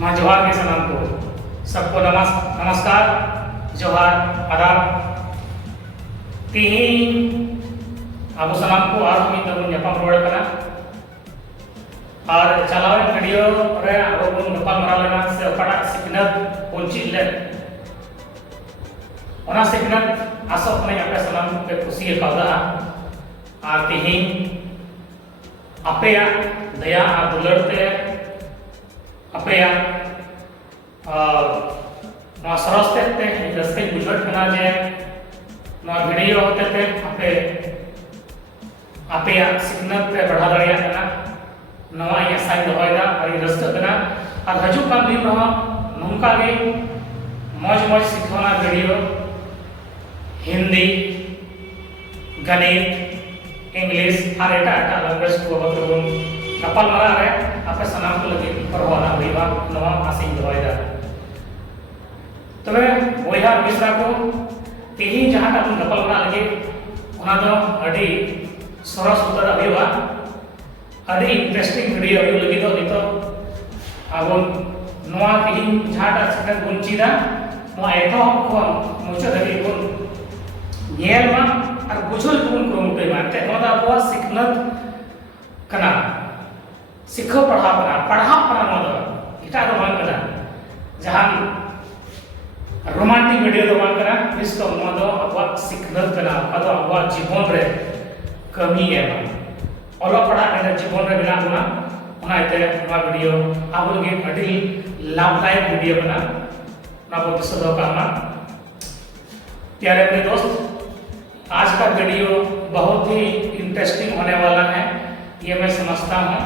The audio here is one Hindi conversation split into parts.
माँ जोहार के सलाम को सबको नमस्कार जोहार आदाब तीन अब सलाम को और मी तब ᱧᱟᱯᱟᱢ ᱨᱚᱲ ᱠᱟᱱᱟ और चलावे वीडियो रे अब बन गपाल मारा लेना से ओकाटा सिखनत पंचित ले ओना सिखनत आसो कने आपे सलाम पे खुशी कादा और तीन अपेया दया और दुलरते अपेया सरस्ते ते रस्ते बुझट कना जे वीडियो होते थे आपे अपेया सिखनत पे बढ़ा दड़िया कना नवा ये साइन दबायदा और रस्ते कना और हजू का दिन रहा नौका के मौज मौज सिखाना वीडियो हिंदी गणित इंग्लिश और एटा एटा लैंग्वेज को बतबन गपाल मारा रे आपे सनाम को लगे परवाना हुईबा नवा आसिन दबायदा तबे बोया मिश्रा को तेही जहां अपन गपाल मारा लगे ओना दो अडी सरस उतर हुईबा अडी इंटरेस्टिंग वीडियो हुई लगी तो नितो आबन नवा तेही जहां सिखत बुनचिदा नवा एतो को मुचे धरी बुन नेल मा और बुझल बुन को मुटे मानते नवा अबवा सिखनत कना सिखो पढ़ा पढ़ा नवा इटा दो बांग कना जहां रोमांटिक वीडियो दो बांग कना इसको नवा दो अबवा सिखनत कना अदो अबवा जीवन रे कमी है ओलो पढ़ा ने जीवन रे बिना गुना ओना इते नवा वीडियो आबो लगे अडी लाभदायक वीडियो बना ना वो सदो कामा प्यारे मेरे दोस्त आज का वीडियो बहुत ही इंटरेस्टिंग होने वाला है ये मैं समझता हूँ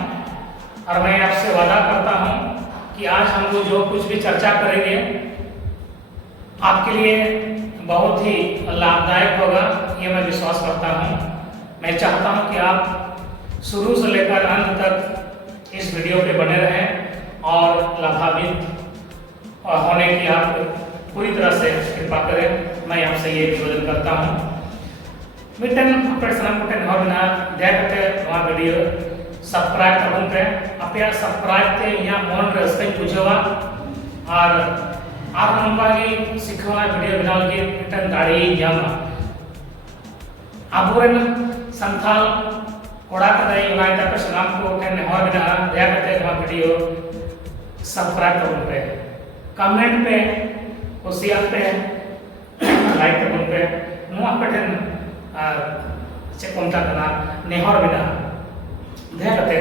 और मैं आपसे वादा करता हूँ कि आज हम लोग जो कुछ भी चर्चा करेंगे आपके लिए बहुत ही लाभदायक होगा ये मैं विश्वास करता हूँ। मैं चाहता हूँ कि आप शुरू से लेकर अंत तक इस वीडियो पे बने रहें और लाभान्वित होने की आप पूरी तरह से कृपा करें। मैं आपसे ये निवेदन करता हूँ मिटन अपने सलाम कुटन हो बिना दया करते नवा वीडियो सब्सक्राइब करबन पे अपया सब्सक्राइब ते या मन रस्ते बुझवा और आप नंबर की सिखवा वीडियो बना के मिटन दाड़ी जामा आबोरेन संथाल कोड़ा कदाई उनाइता पे सलाम को के हो बिना दया करते नवा वीडियो सब्सक्राइब करबन पे कमेंट पे खुशियां पे लाइक करबन पे नो आपन चे कोमता कना नेहर बिना दया करते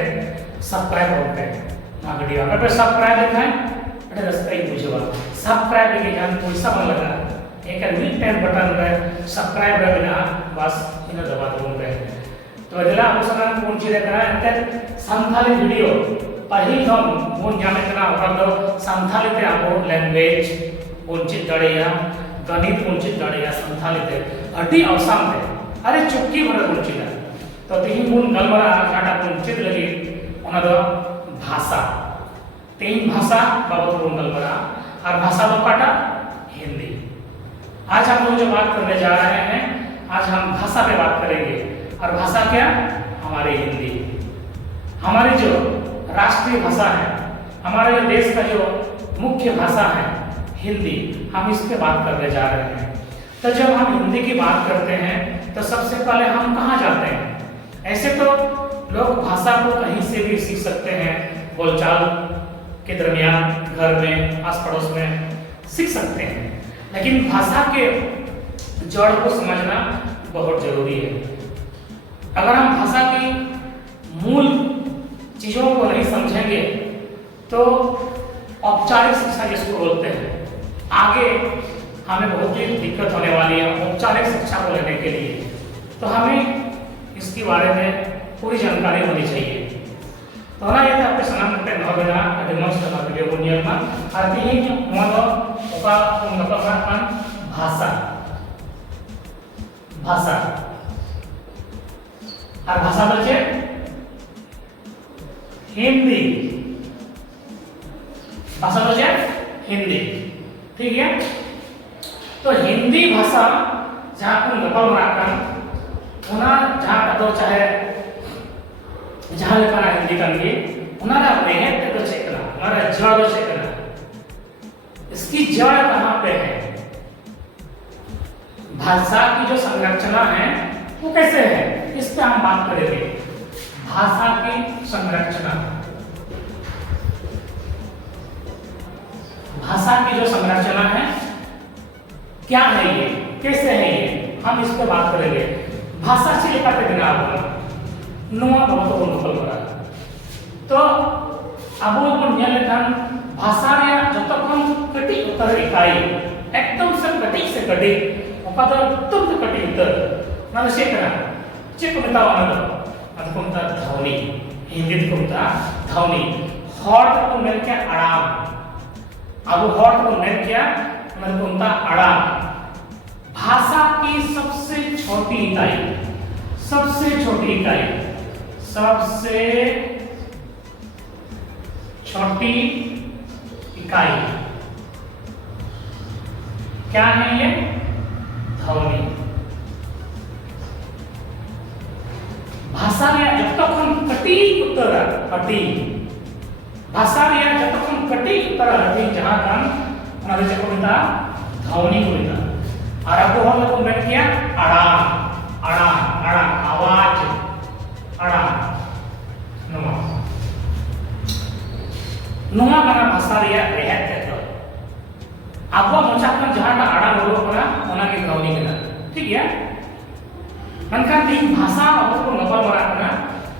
सब्सक्राइब होते ना वीडियो पे सब्सक्राइब देखाय अरे रास्ता ही बुझवा सब्सक्राइब के जान पैसा मन लगा एक मिड टाइम बटन रे सब्सक्राइब रे बिना बस इन दबा दो पे तो अगला अवसर कोन चीज करा एते संथाली वीडियो पहिल हम बोन जाने कना ओकर दो संथाली ते आबो लैंग्वेज बोनचित दड़िया गणित बोनचित दड़िया संथाली ते अति आसान है अरे चुटकी भर बोनचिला तो तीन गुण गलमरा काटा बोनचित लगी ओना दो भाषा तीन भाषा बाबत गुण गलमरा और भाषा दो काटा हिंदी। आज हम लोग जो बात करने जा रहे हैं आज हम भाषा पे बात करेंगे और भाषा क्या हमारी हिंदी हमारी जो राष्ट्रीय भाषा है हमारे जो देश का जो मुख्य भाषा है हिंदी हम इस पे बात करने जा रहे हैं। तो जब हम हिंदी की बात करते हैं तो सबसे पहले हम कहाँ जाते हैं ऐसे तो लोग भाषा को कहीं से भी सीख सकते हैं बोलचाल के दरमियान घर में आस पड़ोस में सीख सकते हैं लेकिन भाषा के जड़ को समझना बहुत जरूरी है। अगर हम भाषा की मूल चीजों को नहीं समझेंगे तो औपचारिक शिक्षा जिसको बोलते हैं आगे हमें बहुत ही दिक्कत होने वाली है औपचारिक शिक्षा को लेने के लिए। तो हमें इसके बारे में पूरी जानकारी होनी चाहिए। तो ना ये आपके सलाम पे न बिना डेमोस का वीडियो बुनियाद में आती है कि मोनो ओका मतलब भाषा भाषा और भाषा बचे हिंदी भाषा बचे हिंदी ठीक है। तो हिंदी भाषा जहाँ को गपाल मारा ओना जहाँ तो चाहे जहाँ लेकर हिंदी कमी उनारा मेहनत तो चेकना उनारा जड़ चेकना इसकी जड़ कहां पे है? भाषा की जो संरचना है वो कैसे है, इस पे हम बात करेंगे। भाषा की संरचना, भाषा की जो संरचना है क्या है, ये कैसे है, ये हम इस पे बात करेंगे। भाषा से लेकर के बिना नुआ बहुत नकल करा तो अब भाषा कटी उत्तर इकाई एकदम से कटी से कटी एकदम से कटी उत्तर चेक को बताओ ध्वनि, हिंदी को ध्वनि। हॉट को मेल क्या आराम, अब हॉट को मेल क्या आराम। भाषा की सबसे छोटी इकाई, सबसे छोटी इकाई, सबसे छोटी इकाई क्या है, ये ध्वनि। भाषा जब तक हम कटी उत्तर कटी, भाषा जब तक हम कटी उत्तर हटी जहां ध्वनि को मिलता और अब हम लोग मेन किया आराम, आराम, आराम, आवाज, आराम, नुमा, नुमा माना भाषा रेहत है। तो अब मोचा जहां आराम उड़ो के ध्वनि में, ठीक है। मनखान तीन भाषा अब को नपल मरा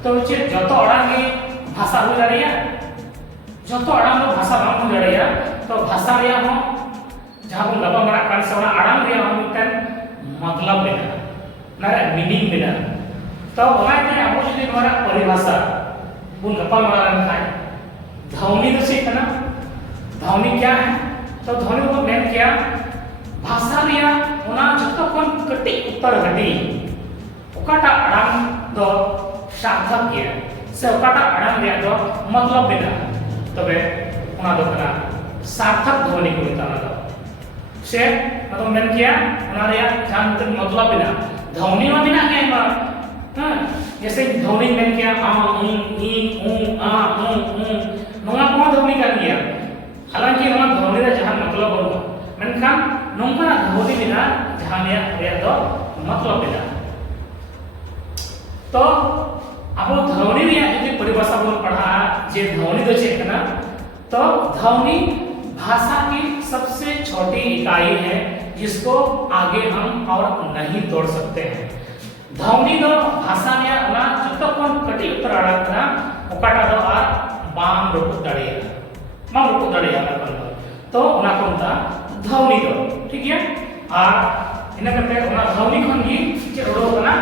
तो चे जतो आराम के भाषा हो दाड़िया, जतो आराम लो भाषा बांग हो दाड़िया तो भाषा रे हो जहां को गपल मरा कान से आराम रे हो मिटन मतलब मेना ना मीनिंग मेना। तो ओना के अब जदि नोरा परिभाषा बुन गपल मरा खाय ध्वनि तो से कना, ध्वनि क्या है, तो ध्वनि को मेन क्या भाषा रिया ओना जतो कोन कटी उत्तर हटी ओकाटा आराम दो सार्थक किया से ओकाटा आराम रिया दो मतलब बिना तबे ओना दो कना सार्थक ध्वनि को मिताना दो से मतलब मेन किया ओना रिया जान मतलब बिना ध्वनि में बिना के हां जैसे ध्वनि मेन किया आ ई आ नोंगा को ध्वनि का किया। हालांकि नोंगा ध्वनि रे जहां मतलब बनो मेनखान नोंगा ध्वनि बिना जहां रे दो मतलब बिना। तो अब ध्वनि यदि परिभाषा बन पढ़ा जे ध्वनि तो चेक करना, तो ध्वनि भाषा की सबसे छोटी इकाई है जिसको आगे हम और नहीं तोड़ सकते हैं। ध्वनि दो भाषा में ना जब कोन कटी उत्तर आड़ा ओकाटा दो आ बाम रोक दाड़िया, माम रोक दाड़िया तो ओना कोनता ध्वनि दो, ठीक है। और इना करते ओना ध्वनि खन गी जे रोड कना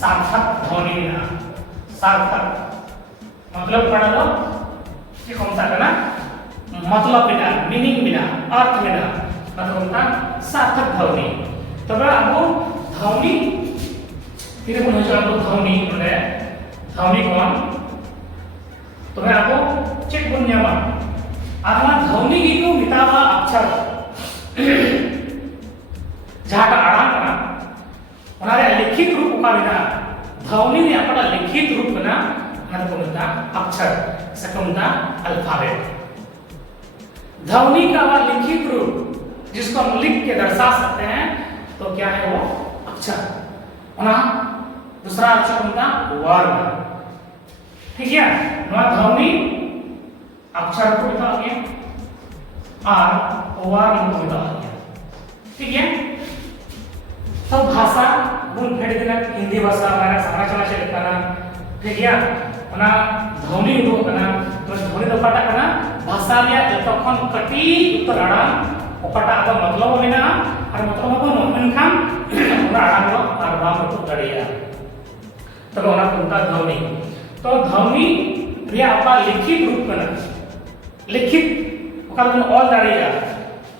सार्थक ध्वनि ना, सार्थक मतलब पढ़ा लो कि कौन सा करना मतलब बिना, मीनिंग बिना, अर्थ बिना मतलब सार्थक ध्वनि। तब अब ध्वनि फिर को हो ध्वनि बोले ध्वनि कौन तो मैं आपको चेक बन जावा आत्मा ध्वनि की को मितावा अक्षर जहां का आराम करना उनारे लिखित रूप का बिना ध्वनि ने अपना लिखित रूप बना ना को मिलता अक्षर सकमता अल्फाबेट। ध्वनि का वह लिखित रूप जिसको हम लिख के दर्शा सकते हैं तो क्या है वो अक्षर, ना दूसरा अक्षर उनका वर्ण, ठीक है। ना ध्वनि अक्षर को बता गया और वर्ण को बता गया, ठीक है। तो भाषा गुण फेड़ देना हिंदी भाषा हमारा संरचना से लिखना, ठीक है। ना ध्वनि उडो कना तो ध्वनि दो काटा कना भाषा रे जतखन कटी उत्तर आड़ाम ओकाटा आदा मतलब मेना और मतलब को मेनखान ओना आड़ाम लो और बाम को दड़िया तब ओना कोनता ध्वनि। तो ध्वनि रे आपा लिखित रूप कना, लिखित ओका को ऑल दड़िया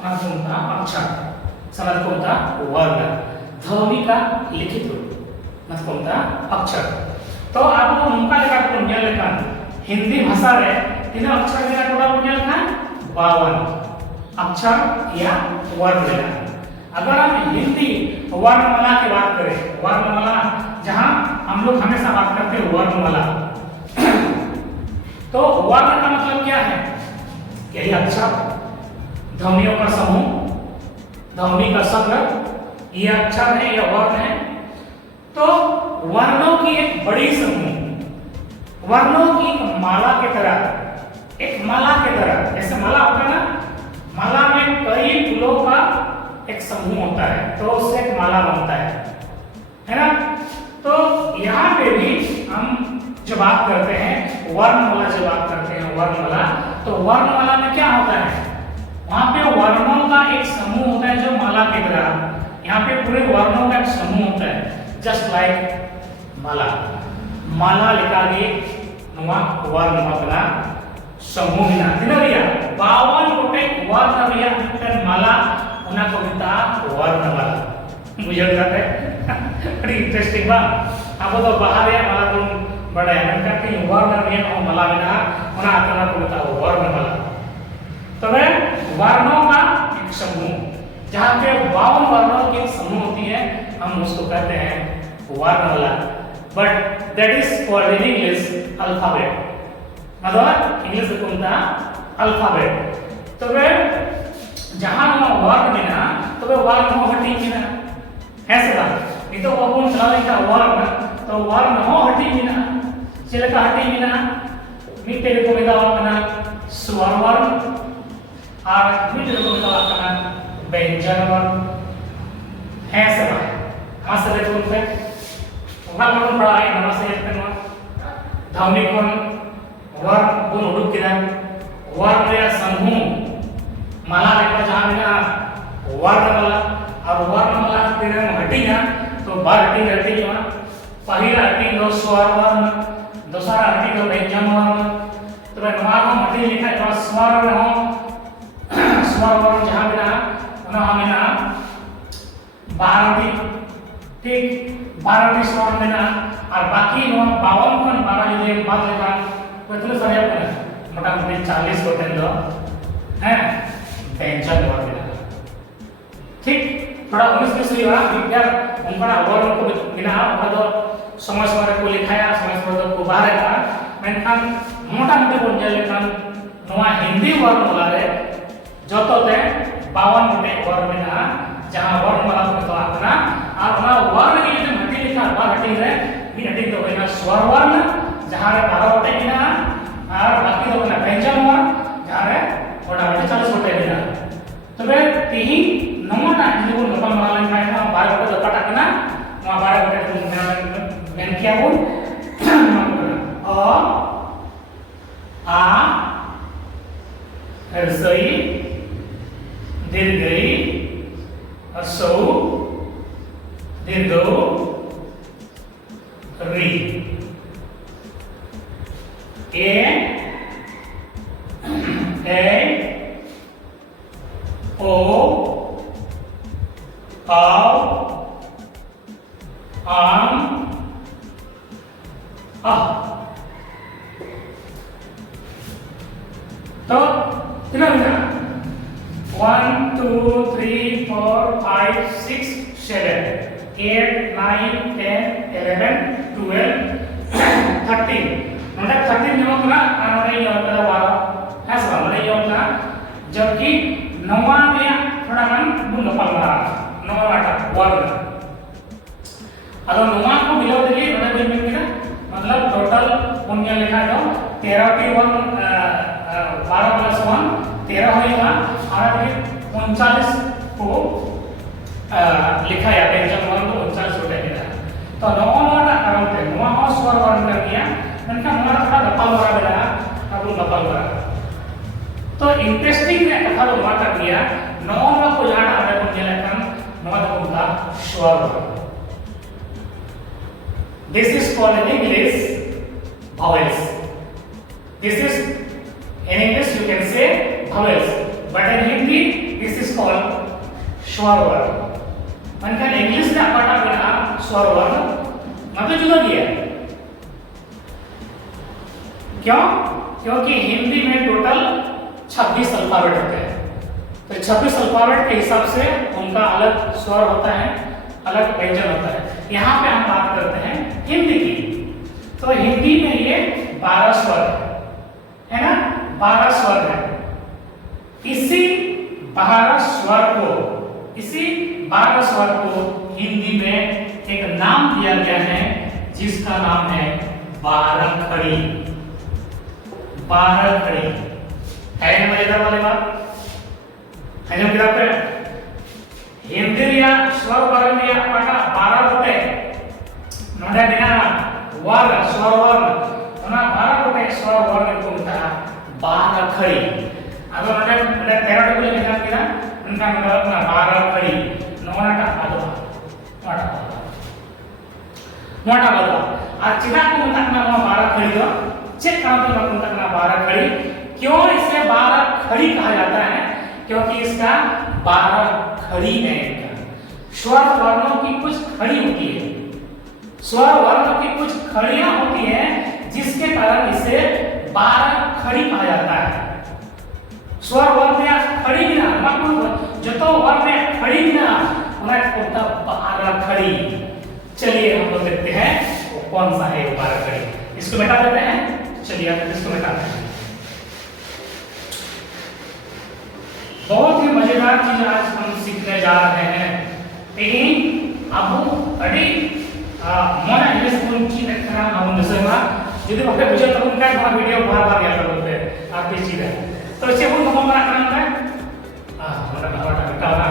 ओना कोनता अक्षर सनद कोनता वर्ण। ध्वनि का लिखित रूप मतलब कोनता अक्षर। तो आपको मुंका लेखा को न्याय लेखा हिंदी भाषा रे तीन अक्षर लेखा कोडा को न्याय लेखा 52 अक्षर या वर्ण लेखा। अगर हम हिंदी वर्णमाला की बात करें, वर्णमाला जहां हम लोग हमेशा बात करते हैं वर्णमाला तो वर्ण का मतलब क्या है, यही अक्षर। ध्वनियों का समूह, ध्वनि का संग्रह, ये अक्षर है, ये वर्ण है। तो वर्णों की एक बड़ी समूह, वर्णों की एक माला की तरह, एक माला की तरह, जैसे माला होता है ना, माला में कई फूलों का एक समूह होता है, तो उससे एक माला बनता है ना। तो यहाँ पे भी हम जो बात करते हैं वर्णमाला, जो बात करते हैं वर्णमाला, तो वर्णमाला में क्या होता है, वहां पे वर्णों का एक समूह होता है जो माला की तरह। यहाँ पे पूरे वर्णों का एक समूह होता है, जस्ट लाइक माला। माला लिखा गया नुआ वर्णमाला समूह ना दिनरिया 52 गोटेक वर्णरिया मिदटेन माला उना को मिता वर्णमाला। बुझे जाते अड़ी इंटरेस्टिंग बा। अब तो बाहर या माला को बड़ा है कि वर्णरिया और माला मिना उना आतना को मिता वर्णमाला। तो वे वर्णों का एक समूह, जहाँ पे 52 वर्णों की एक समूह होती है, हम उसको कहते हैं वर्णमाला। But that is called in English alphabet, मतलब इंग्लिश को बोलता अल्फाबेट। तो वे जहाँ वर्ण बिना, तो वे वर्ण हो हटी बिना है से बात। नहीं तो वो कौन चला लेगा वर्ण, तो वर्ण हो हटी बिना, चिलका हटी बिना, मिट्टे को मिलावा बना स्वर वर्ण, और मिट्टे को मिलावा बना व्यंजन वर्ण है से बात। मास्टर को उनसे वर्ण को पढ़ा है, नमस्ते करना ध्वनि वर्ण वर्ण गुण उड़ुक किया वर्ण या समूह माला लेकर जहाँ मिला वर्णमाला, और वर्णमाला तेरे हटी ना, तो बार हटी वहाँ पहला हटी दो स्वर वर्ण, दूसरा हटी दो व्यंजन वर्ण। तो मैं नवा को हटी लिखा है स्वर वर्ण, स्वर वर्ण जहाँ मिला उन्हें मिला 12 ठीक 12 स्वर मिला, और बाकी 52 kan 12 jadi 4 lekan betul saya punya मोटा-मोटी 40 होते हैं हैं व्यंजन वर्ण। ठीक थोड़ा 19 वाला विद्या उनका वर्ण को बिना तो समय समय को लिखाया, समय समय को बाहर का मेनखान मोटा-मोटी बोल जाए, लेकिन नवा हिंदी वर्ण वाला रे जो तो ते 52 मोटे वर्ण बिना, जहां वर्ण वाला को तो अपना और ना वर्ण के लिए मटी लिखा बाहर हटी रे भी हटी तो बिना स्वर वर्ण जहां रे 12 होते बिना, और बाकी तो बिना व्यंजन वर्ण जहां रे मोटा-मोटी 40 होते बिना। तो वे तीही नमोना जो नपल माला लिखा है ना 12 होते तो कटा ना, वहां 12 होते तो मेन क्या बोल आ हर्षई दीर्घई असौ दीर्घो री ए ओ औ आम आ। तो कितना मिला 1 2 3 4 5 6 7 8 9 10 11 12 13 नोटे 13 जमा ना नोटे ये होता है 12 है सब नोटे ये होता है, जबकि नवा में थोड़ा मन बुन नपल रहा नवा वाटा वर्ण। अगर नवा को मिला देखिए नोटे बिल में कितना मतलब टोटल पुण्य लिखा तो 13 की 1 12 + 1 13 होगा, और 39 को लिखा है व्यंजन वर्ण को 39 होता है। तो नवा वाला कारण है नवा और स्वर वर्ण कर दिया, इनका हमारा थोड़ा नपल वाला बना अब नपल वाला। तो इंटरेस्टिंग है कथा लो नवा कर दिया नवा को जाना है को जेलकन नवा को का स्वर वर्ण। This is called in English vowels. This is in English you can say vowels, but in Hindi this is called स्वर वर्ण। मनका इंग्लिश का पढ़ा बिना स्वर वर्ण मतलब जुदा दिया। क्यों? क्योंकि हिंदी में टोटल 26 अल्फाबेट होते हैं, तो 26 अल्फाबेट के हिसाब से उनका अलग स्वर होता है, अलग व्यंजन होता है। यहाँ पे हम बात करते हैं हिंदी की, तो हिंदी में ये 12 स्वर है ना, 12 स्वर है। इसी 12 स्वर को, इसी 12 स्वर को हिंदी में एक नाम दिया गया है जिसका नाम है 12 खड़ी। 12 खड़ी है ना मजेदार वाली बात है ना किताब पे। हिंदी रिया स्वर वर्ण रिया पाटा 12 गोटे नोडे मेना वर्ण स्वर वर्ण ओना 12 गोटे स्वर वर्ण को मेता 12 खड़ी। आदो नोडे 13 टुकुले मेता किना उनका मतलब 12 खड़ी नोना टा आदो मोटा बदला और चिदा को मेता ना 12 खड़ी दो चेक काम तो मेता ना 12 खड़ी। क्यों इसे 12 खड़ी कहा जाता है? क्योंकि इसका 12 खड़ी है। स्वर वर्णों की कुछ खड़ी होती है, स्वर वर्णों की कुछ खड़ियां होती हैं जिसके कारण इसे 12 खड़ी कहा जाता है। स्वर वर्ण या खड़ी बिना मतलब जो तो वर्ण में खड़ी बिना उन्हें होता 12 खड़ी। चलिए हम लोग देखते हैं वो कौन सा है 12 खड़ी। इसको मिटा देते हैं। चलिए अब इसको मिटाते हैं। बहुत ही मजेदार चीज आज हम सीखने जा रहे हैं। लेकिन अब अड़ी मोना इंग्लिश बोल की देखना हम दूसरे बार यदि आपके बुझे तो उनका बड़ा वीडियो बार-बार याद करते हैं आप ये चीज है। तो इसे हम हमारा करना है हमारा हमारा निकालना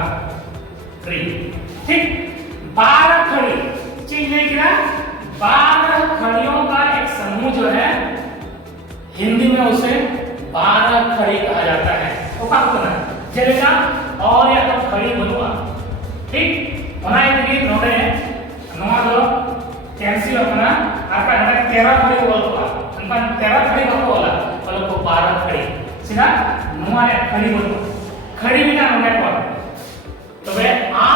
3 ठीक 12 खड़ी चीज है क्या 12 खड़ियों का एक समूह जो है हिंदी में उसे 12 खड़ी कहा जाता है। वो क्या होता है चलेगा और या तो खड़ी बनवा ठीक होना है कि नोडे नोआ दो कैंसिल अपना आपका हमारा 13 खड़ी बोलवा अनपन 13 खड़ी बोला बोलो को 12 खड़ी सीधा नोआ या खड़ी बोलो खड़ी बिना नोडे को तो वे आ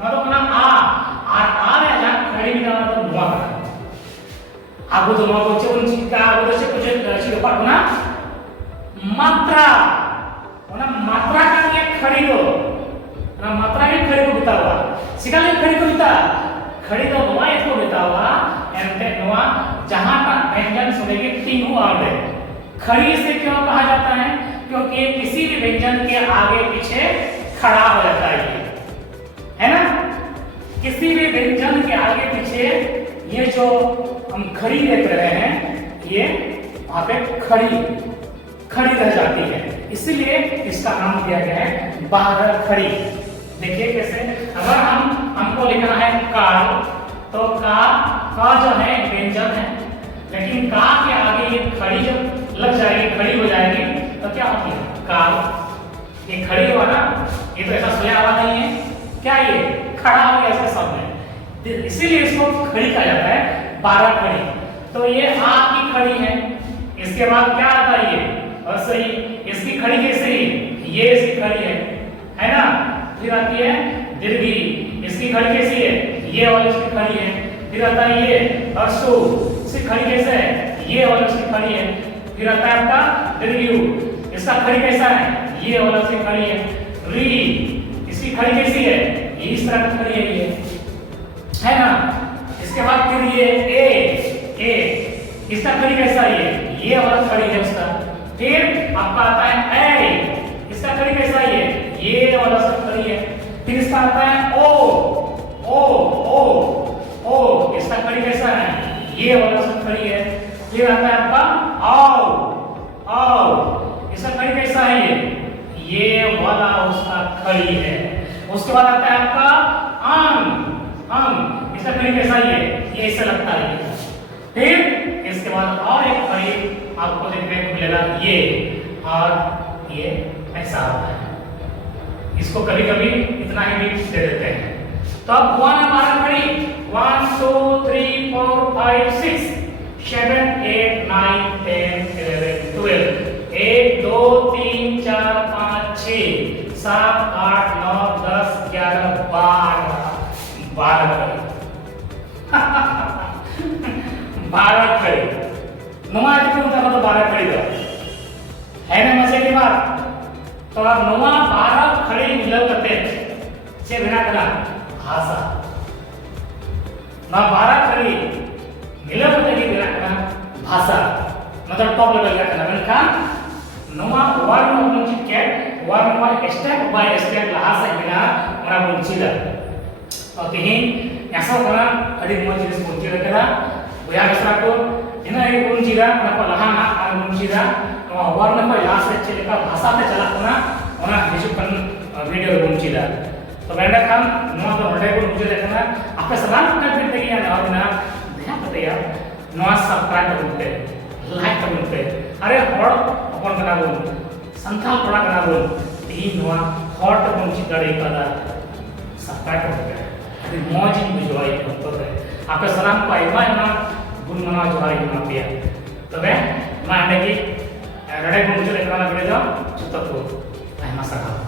मतलब ना आ या जा खड़ी बिना तो नोआ आगो तो नोआ को चुन चिका आगो तो से कुछ चीज पर ना मात्रा ओना मात्रा का लिए खड़ी दो ना मात्रा के खड़ी को बितावा सिकाले खड़ी को बिता खड़ी दो नोआ इसको बितावा एंटे नोआ जहां का व्यंजन सुनेंगे तीनों आगे खड़ी से क्यों कहा जाता है? क्योंकि ये किसी भी व्यंजन के आगे पीछे खड़ा हो जाता है ना? किसी भी व्यंजन के आगे पीछे ये जो हम खड़ी देख रहे हैं ये वहां पे खड़ी रह जाती है, इसलिए इसका नाम दिया गया है 12 खड़ी। देखिए कैसे अगर हमको लिखना है काल तो का जो है व्यंजन है लेकिन का के आगे ये खड़ी जब लग जाएगी खड़ी हो जाएगी तो क्या होती है काल। ये खड़ी हुआ ना ये तो ऐसा सोया हुआ नहीं है क्या ये खड़ा हो गया इसके सामने इसीलिए इसको खड़ी कहा जाता है 12 खड़ी। तो ये आ की खड़ी है इसके बाद क्या आता है ये और सही इसकी खड़ी कैसे ये इसकी खड़ी है ना? फिर आती है दीर्घी इसकी खड़ी कैसी है ये वाली इसकी खड़ी है। फिर आता है ये अश्रु इसकी खड़ी कैसे है ये वाली इसकी खड़ी है। फिर आता है आपका दीर्घयु इसका खड़ी कैसा है ये वाला इसकी खड़ी है। री इसकी खड़ी कैसी है ये इस तरह की खड़ी है ना? इसके बाद फिर ये ए इसका खड़ी कैसा है ये वाला खड़ी है उसका। फिर आपका आता है ए इसका खड़ी कैसा है ये वाला सब खड़ी है। फिर इसका आता है ओ इसका खड़ी कैसा है ये वाला सब खड़ी है। फिर आता है आपका आओ इसका खड़ी कैसा है ये वाला उसका खड़ी है। उसके बाद आता है आपका आम इसका खड़ी कैसा है ये ऐसा लगता है। फिर इसके बाद और एक खड़ी आपको देखने को मिलेगा ये और ये ऐसा होता है। इसको कभी कभी इतना ही भी दे देते हैं। तो अब 1 हमारा खड़ी 1 2 3 4 5 6 7 8 9 10 11 12 1 2 3 4 5 6 7 8 9 10 11 12 खड़ी 12 खड़ी नुमा कितने होता है तो 12 खड़ी दो है ना मजे की बात। तो अब नुमा 12 खड़ी मिलल करते से बिना करा भाषा ना 12 खड़ी मिलल करते की बिना करा भाषा मतलब टॉप लेवल का करना मैंने कहा नुमा वर्ण अपन चिट के वन बाय स्टेप लहा से बिना ओना बन चीदा तो तिहिन ऐसा करा अड़ी मो जिनिस बन चीदा करा बुया मिसरा को इना ए बन चीदा ओना को लहा ना आ बन चीदा तो वर्ण को लास्ट से चलेका भाषा ते चला कना ओना हिजु कन वीडियो बन चीदा तो बेंडा खान नो तो नडे को मुझे देखना आपे सलाम का फिर तक या और ना ध्यान करते यार नो सब्सक्राइब करते लाइक करते अरे हर अपन कना बोल संथाल पड़ा कना बोल ती नो हॉट बन चिदाड़े कदा सब्सक्राइब करते अभी मौज ही बुझवाई तो आपे सलाम को आइमा गुण मना जोहारी ना पिया तबे मा अंडे की नडे को मुझे देखना वीडियो जो चुतको आइमा सका